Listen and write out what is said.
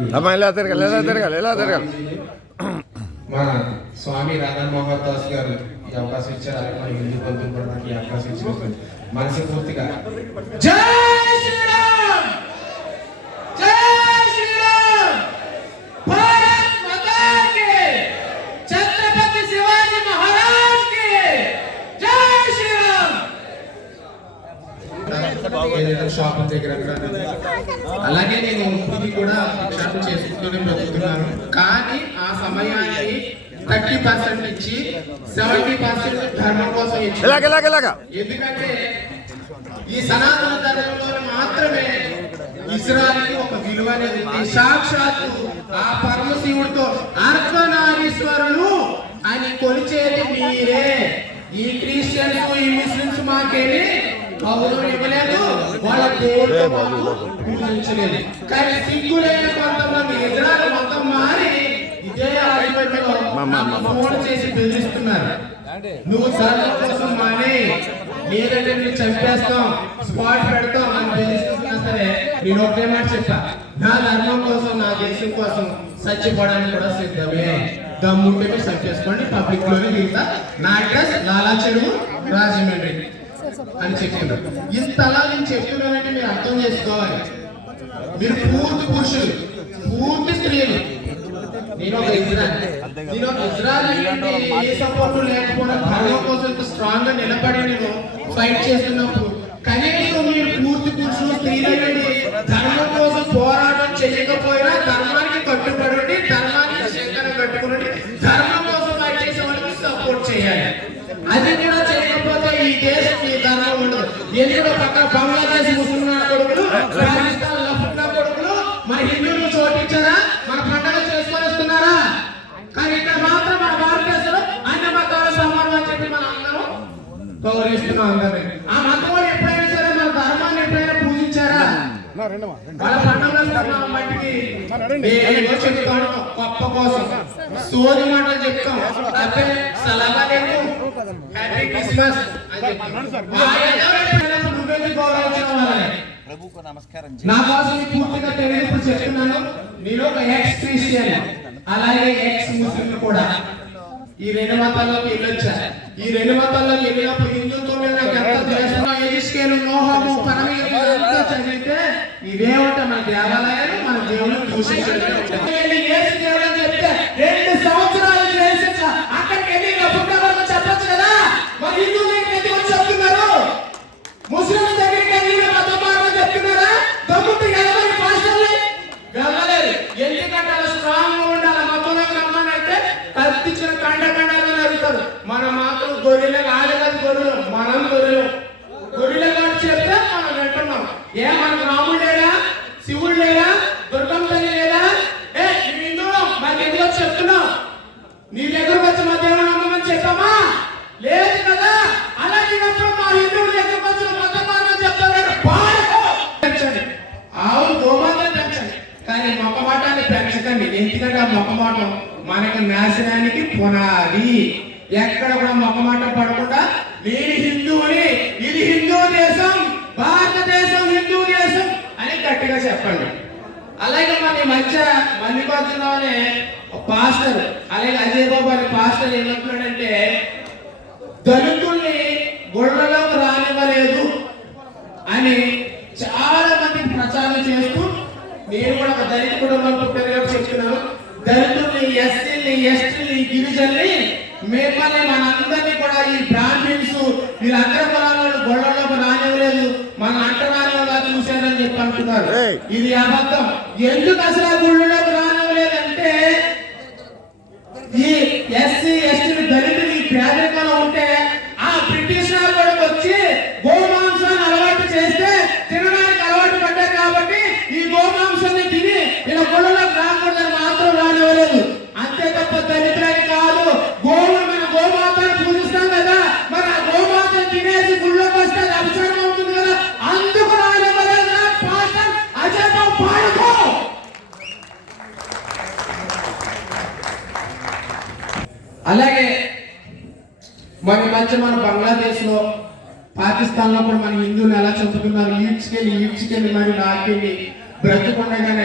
ఎలా తిరగాలి మన స్వామి రాధా మోహన్ దాస్ గారు ఈ అవకాశం ఇచ్చారు. అలాగే మన హిందూ బంధువులు కూడా నాకు ఈ అవకాశం ఇచ్చారు. మనసు పూర్తిగా జై శ్రీరామ్, జై శ్రీరామ్, భారత్ మాతా కి, ఛత్రపతి శివాజీ మహారాజ్ కి జై శ్రీరామ్. షాప్ దగ్గర అలాగే నేను ఇది కూడా భిక్షాటన చేసుకుంటూనే బ్రతుకుతున్నాను. కానీ ఆ సమయాన్ని 30% ఇచ్చి 70% ధర్మం కోసం ఇచ్చి, ఎందుకంటే ఈ సనాతన ధర్మంలో మాత్రమే ఇజ్రాయెల్ ఒక విలువ అనేది ఉంది. సాక్షాత్తు ఆ పరమశివుడితో అర్ధనారీశ్వరులు అని కొలిచేది మీరే. ఈ క్రిస్టియన్స్ ఈ ముస్లిమ్స్ మాకేమి గౌరవం ఇవ్వలేదు, వాళ్ళ దేవుడు పూజించలేదు. కానీ సిగ్గులైన కొంతమంది ఇజ్రాయెల్ మొత్తం మారి ఇదే ఆధిపత్యంలో ఫోన్ చేసి బెదిరిస్తున్నారు. నువ్వు ధర్మం కోసం మానే, లేదంటే నువ్వు చంపేస్తాం, స్పాట్ పెడతాం అని బెదిరిస్తున్నా సరే నేను ఒకే మాట చెప్పా, నా ధర్మం కోసం నా దేశం కోసం చచ్చిపోవడానికి కూడా సిద్ధమే. దమ్ముంటే మీరు చంపేసుకోండి, పబ్లిక్ లోనే దిగుతా. నా అడ్రస్ లాలా చెరువు, రాజమండ్రి అని చెప్తున్నారు. ఇంతలా నేను చెప్తున్నానంటే మీరు అర్థం చేసుకోవాలి, మీరు పూర్తి పురుషులు, పూర్తి స్త్రీలు. నేను ఒక ఇజ్రాయెల్ అంటే ఏ సపోర్ట్ లేకపోయినా ధర్మం కోసం స్ట్రాంగ్ గా నిలబడి నేను ఫైట్ చేస్తున్నప్పుడు కనీసం మీరు పూర్తి పురుషులు స్త్రీలండి ధర్మం కోసం పోరాటం చేయకపోయినా ధర్మానికి కట్టుబడి, ధర్మానికి శంకరం కట్టుకుని ధర్మం కోసం ఫైట్ చేసే వాళ్ళకి సపోర్ట్ చేయాలి. అది కూడా చేయకపోతే ఈ దేశం ఈ ధర్మం ఉండదు. ఎందుకంటే పక్క బంగ్లాదేశ్ ముస్లిం కొడుకులు, పాకిస్తాన్ లఫ్నా కొడుకులు మన హిందువులు చోటించారా, మన పండుగ చేసుకొని వస్తున్నారా? కానీ ఇక్కడ మాత్రం మన భారతదేశంలో అన్ని మతాల సమానం అని చెప్పి మనం అందరం గౌరవిస్తున్నాం. అందరినీ ఆ మతం వాళ్ళు ఎప్పుడైనా సరే మన ధర్మాన్ని ఎప్పుడైనా పూజించారా? వాళ్ళ పండుగ మట్టికి చెప్తాను గొప్ప కోసం సోది మాటలు చెప్తాం తప్పే. సలాం హ్యాపీ క్రిస్మస్ నా కోసం పూర్తిగా తెలియదు చెప్తున్నాను. నేను ఒక ఎక్స్ క్రిస్టియన్, అలాగే ఎక్స్ ముస్లిం కూడా. ఈ రెండు మతాల్లోకి వెళ్ళొచ్చా? ఈ రెండు మతాల్లోకి వెళ్ళినప్పుడు హిందుత్వం మీద మోహము చదివితే ఇవే ఉంటాయి. మన దేవాలయాలు మన దేవుళ్ళు దూషించడం చెప్తే 2 సంవత్సరాలు చేసి అక్కడికి వెళ్ళి చెప్పచ్చు కదా. మరి హిందువుల దగ్గరికి వచ్చి చెప్తున్నారు, ముస్లిం దగ్గరికి వెళ్ళి మతమార్గం చెప్తున్నారా? తమ్ముడు ఎవరి భాషల్ని వెళ్ళలేదు. ఎందుకంటే అలా స్ట్రాంగ్ ఉండాలి. మతంలోకి రమ్మని అయితే కత్తించిన కండలు నరుగుతారు. మనం మాత్రం గొర్రెలు ఆడగదు, గొర్రెలు మనం గొర్రెలు కాబట్టి చెప్తే మనం వింటున్నాం. మనకు రాముడు లేడా, శివుడు లేడా, దుర్గం తల్లి లేదా? నువ్వు హిందువు మాకు ఎందుకు వచ్చి చెప్తున్నావు? నీ దగ్గరకు వచ్చి మా దేవుడు నమ్మమని చెప్పామా? లేదు కదా. అలాగే మా హిందువుల దగ్గరకు వచ్చి మతమార్గం చెప్తారు. ఆవులు గోమాతను పెంచండి, కానీ మొక్కమాటాన్ని పెంచకండి. ఎందుకంటే ఆ మొక్కమాటం మనకి నాశనానికి పునాది. ఎక్కడ కూడా మొక్కమాట పడకుండా నేను హిందువుని, ఇది హిందూ దేశం, భారతదేశం హిందూ దేశం అని గట్టిగా చెప్పండి. అలాగే మన మధ్య మల్లికార్జున అనే పాస్టర్, అలాగే అజయ్ బాబు అనే పాస్టర్ ఏమంటున్నాడంటే దళితుల్ని గొడవలోకి రానివ్వలేదు అని చాలా మందికి ప్రచారం చేస్తూ, నేను కూడా ఒక దళిత కుటుంబంలో పుట్టినగా చెప్తున్నాను. దళితుల్ని, ఎస్సీని, ఎస్టీని, గిరిజనుల్ని, మిమ్మల్ని మనందరినీ కూడా ఈ బ్రాహ్మిన్స్ వీళ్ళ అగ్రకులాలను గొడవలోకి రానివ్వలేదు, మన అంటరానిగా చూశారని చెప్పి అంటున్నారు. ఇది అబద్ధం. ఎందుకు అసలు గుళ్ళలోకి రానివ్వలేదంటే ఈ ఎస్సీ ఎస్టీ దళితులు ఈ పేదరికంలో ఉంటే ఆ బ్రిటిష్ వారు కూడా వచ్చి గోమాంసాన్ని అలవాటు చేస్తే తినడానికి అలవాటు పడ్డారు. కాబట్టి ఈ గోమాంసాన్ని తిని ఇలా గుళ్ళలోకి రాకూడదని మాత్రం రానివ్వలేదు. అంతే తప్ప దళితులని కాదు. గోవులు మన గోమాతను పూజిస్తాం కదా, మరి ఆ గోమాతను తినేసి గుళ్ళోకి వస్తే అభిషేకం అవుతుంది కదా, అందుకు రానివ్వలేదు. పాస్టర్ అజయ్ బాబు పాడుకో. అలాగే మన మధ్య మన బంగ్లాదేశ్ లో, పాకిస్తాన్ లో కూడా మన హిందువులు ఎలా చంపుతున్నారు. ఈడ్చుకెళ్ళి మరి నాకెళ్ళి బ్రతుకుండగానే